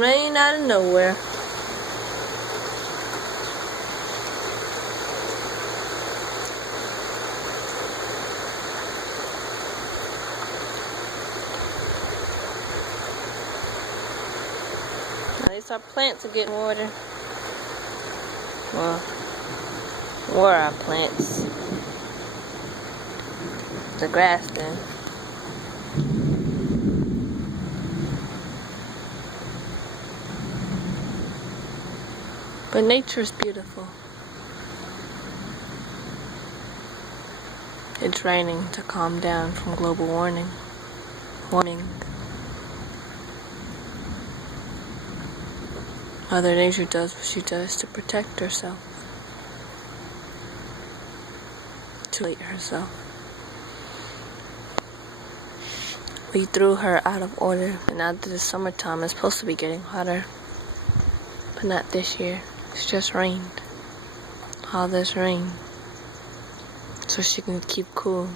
rain out of nowhere. At least our plants are getting water. Well, where are our plants? The grass then. But nature is beautiful. It's raining to calm down from global warming. Mother Nature does what she does to protect herself. To eat herself. We threw her out of order, and now that it's summertime, it's supposed to be getting hotter. But not this year. It's just rained. All this rain. So she can keep cool.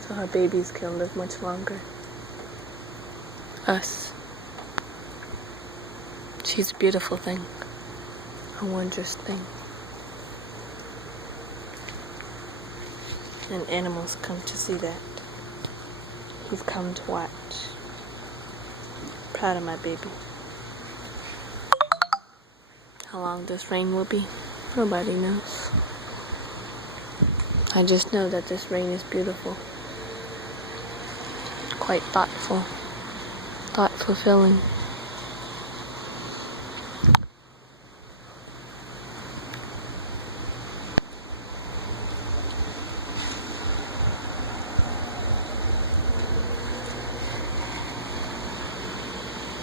So her babies can live much longer. Us. She's a beautiful thing. A wondrous thing. And animals come to see that. Who've come to watch. Proud of my baby. How long this rain will be, nobody knows. I just know that this rain is beautiful. Quite thoughtful. Thought-fulfilling.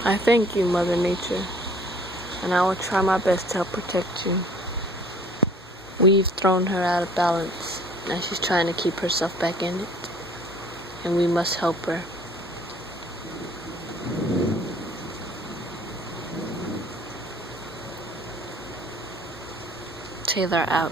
I thank you, Mother Nature, and I will try my best to help protect you. We've thrown her out of balance, and she's trying to keep herself back in it, and we must help her. Taylor out.